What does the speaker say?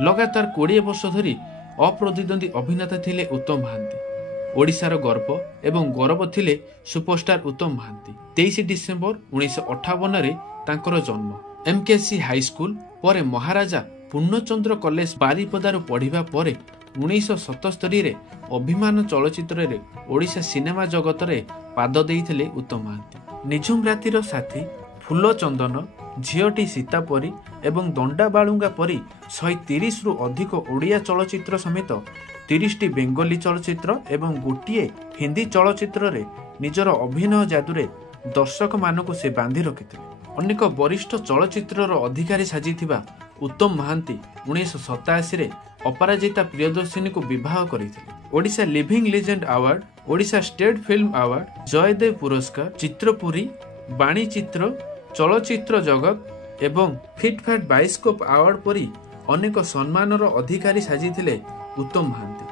लगातार 20 वर्ष धरी अप्रतिद्वंदी अभिनेता थिले उत्तम महांती। ओडिशार गर्व एवं गौरव थिले सुपरस्टार उत्तम महांती। 23 डिसेम्बर 1958 रे तांकर जन्म। एमकेसी हाईस्कूल पर महाराजा पूर्णचंद्र कॉलेज बारिपदार पढ़िबा पर 1977 रे अभिमान चलचित्र रे ओडिशा सिनेमा जगत रे पाद देइथिले उत्तम महांती। निझुम रातिर साथी, फूल चंदन, झीटी सीतापरी एवं दंडा बालुंगा परी 130 रु अधिक ओडिया चलचित्र समेत 30टी बेंगली चलचित्र एवं गोटे हिंदी चलचित्र रे निजर अभिनय जादुरे दर्शक मानक से बांधि रखिथिले। अनेक वरिष्ठ चलचित्र अधिकारी साजिथिबा उत्तम महांती 1987 रे अपराजिता प्रियदर्शिनी को विवाह करथिले। Odisha living legend award, Odisha state film award, Jayadev पुरस्कार, चित्रपुरी, बाणी चित्र, चलचित्र जगत एवं फिटफाट बाइस्कोप अवार्ड परी अनेक सम्मानर अधिकारी साजिथिले उत्तम महांती।